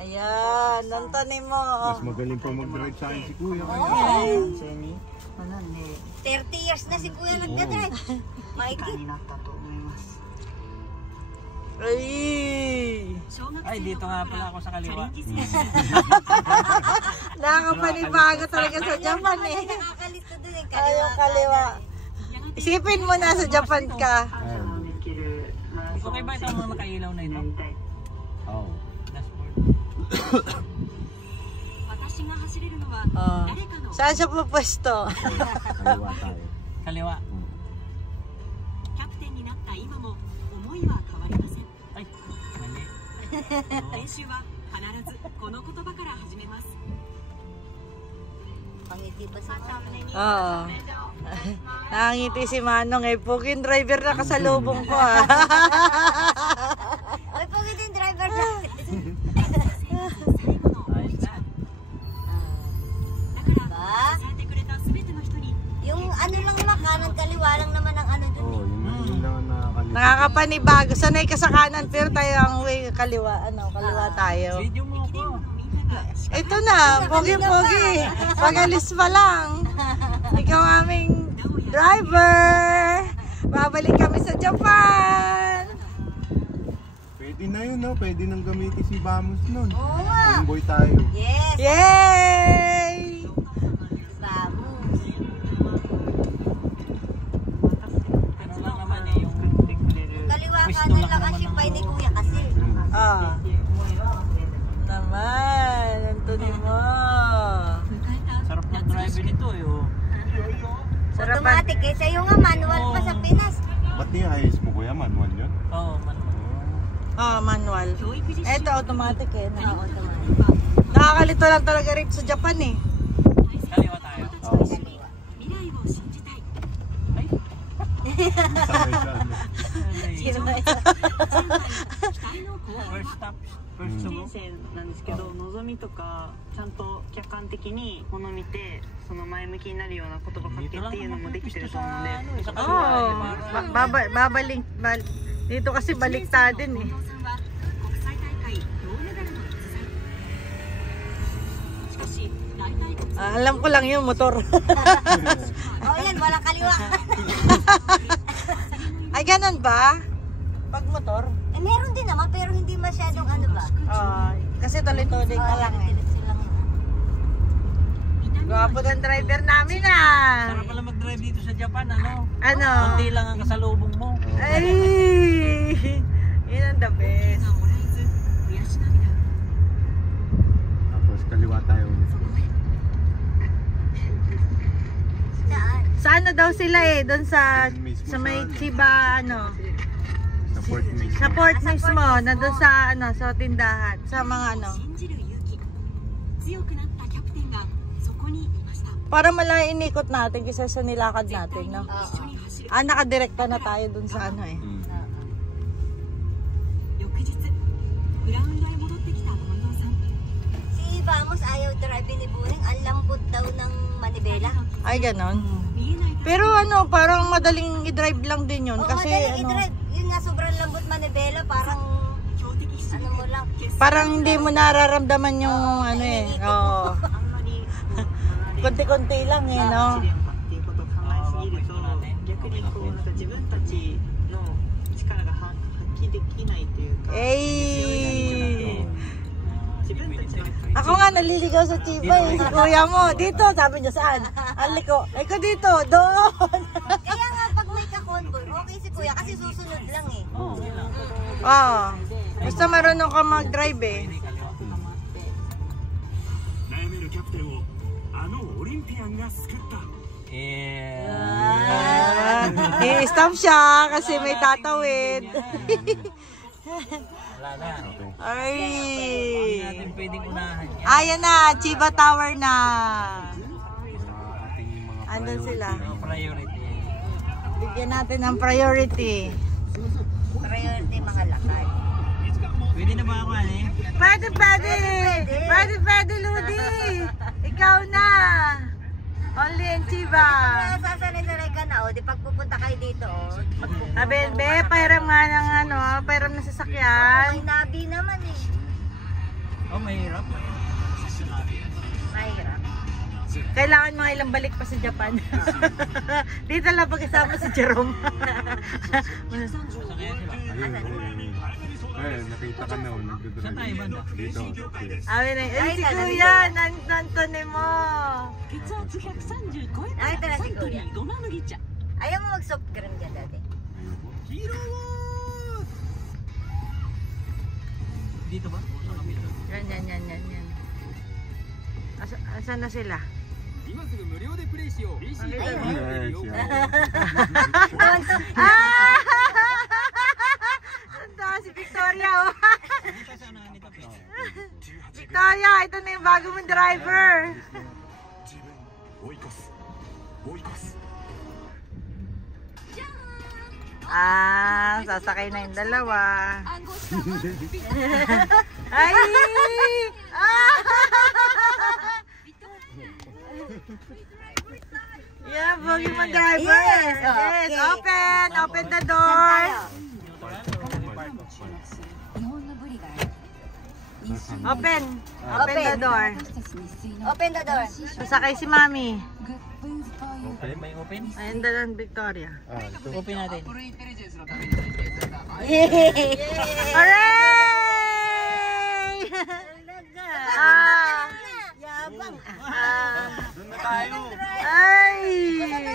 Ayan, nantanin mo. Mas magaling pa mag-drive sa akin si Kuya. Ay. 30 years na si Kuya nagdadrive. Maikit. Ay. Ay, dito nga pala ako sa kaliwa. Nakakapanibago talaga sa Japan eh. Nakakalito dun eh. Ay, yung kaliwa. Isipin mo na sa Japan ka. Okay ba itong mga makailaw na ito? Oo. Dashboard. Oh. Saan siya pupwesto? Kaliwa tayo. Kaliwa. Ay, mali. Pangiti pa sa Manong. Oo. Nakangiti si Manong eh. Pugin driver na kasalubong ko ah. Ay, pangiti yung driver na. Ayos na. Diba? Yung ano lang naman, kanan kaliwa lang naman ang ano dun. Oo, yun lang ang nakakalimutan. Nakakapanibago. Sanay ka sa kanan pero tayo ang way kaliwa. Ano, kaliwa tayo. Video mo ako. Ito na, pogi-pogi. Pag-alis pa lang. Ikaw ang aming driver. Babalik kami sa Japan. Pwede na yun, no? Pwede nang gamitin si Vamos nun. Oo nga. Homeboy tayo. Yes. Yay! Vamos. Pero lang naman eh, yung Kaliwa pwesto kanan lang lang ang naman sipay ng- ni Kuya kasi. Ah. Naman, Anthony mo. Sarap ng driver nito eh. Oh. Sarapan. Automatic eh. Sa'yo nga manual pa sa Pinas. Ba't niya ayos mo, Kuya? Manual yun? Oo, manual. Ah, manual. Ito automatic eh. Oo, automatic. Nakakalito lang talaga rin sa Japan eh. Kaliwa tayo. Oo. Kaliwa. Ay, Sakay siya, ano? Sino ba ito? first stop. First to go. なんですけど、望みとかちゃんと客観的にもの見て、その前向きになるような言葉かけっていうのもできてると思うんで、 Sa Oo. kaliwa. Babalik. Dito kasi baliktad din eh. Alam ko lang yung motor. Oh, yan. Walang kaliwa. Ay, ganun ba? Pag motor? Eh, meron din naman, pero hindi masyadong ano ba? Kasi tuloy-tuloy ka lang eh. diretso lang. Gwapo ng driver namin ah. Sarap pala mag-drive dito sa Japan, ano? Ano? Kunti lang ang kasalubong mo. Ay! Yun ang the best. Tapos kaliwa tayo ulit. Saan? Sa ano daw sila eh? Doon sa may Chiba ano? Sa Fort mismo. Sa port mismo, nandun sa ano, sa tindahan, sa mga ano. Para malaki inikot natin kaysa sa nilakad natin, no? Ah, nakadirekta na tayo dun sa ano eh. Si Vamos ayaw drive ni Buring. Ang lambot daw ng manibela. Ay, ganon. Pero ano, parang madaling i-drive lang din yun. Oo, Kasi madaling ano, i-drive. Yun nga, sobrang lambot manibela. Parang, ano mo lang. parang hindi mo nararamdaman yung ano eh. Oo. あんまり Konti-konti lang eh, ア no? クシデントっていうことを考えすぎると、逆にこうなんか自分たちの力が発揮できないというか、 Eh! 自分たちの Ako nga naliligaw sa Chiba eh. Si kuya mo, dito, sabi niya saan? Ang liko. Ay ko dito, doon. Kaya nga, pag may ka-convoy, okay si Kuya kasi susunod lang eh. Oo, yun lang. Oo. Basta marunong ka mag-drive eh. 悩めるキャプテンをあのオリンピアンが救った Yeah. I-stop siya kasi may tatawid. Wala na. Ay. Hindi natin pwedeng unahan yan. Ayan na, Chiba Tower na. Ating mga Andun sila. Priority. Bigyan natin ng priority. Priority mga lakad. Pwede na ba ako, Ali? Pwede, pwede. Pwede, pwede, Ludi. Ikaw na. Only in Chiba. Kaya sasanay-sanay ka na, o. Di pagpupunta kayo dito, o. Sabi, be, pairam nga ng ano, pairam na sasakyan. May nabi naman eh. Oh, mahirap. Mahirap. Kailangan mga ilang balik pa sa Japan. Dito lang pagkasama si Jerome. Masakyan sila. Ayun, nakita ka na, nagdadrive. Saan tayo banda? Dito. Yes. Amin na, ay si Kuya, nantonin mo. Nakita na si Kuya. Ayaw mo mag-soft cream dyan dati. Ayoko. Dito ba? Sa kabila. Yan. Asan na sila? Yes, Ito si Victoria, oh. Dito sa ano, nito. Victoria, ito na yung bago mong driver. Sasakay na yung dalawa. Ay! Yeah, bogey mong driver. Yes, Yes, okay. open the door. Open the door. Open the door. Sasakay si Mami. Open? May open? Ayun dalan Victoria. Open natin. Hooray! Yabang. Doon na tayo. Ay!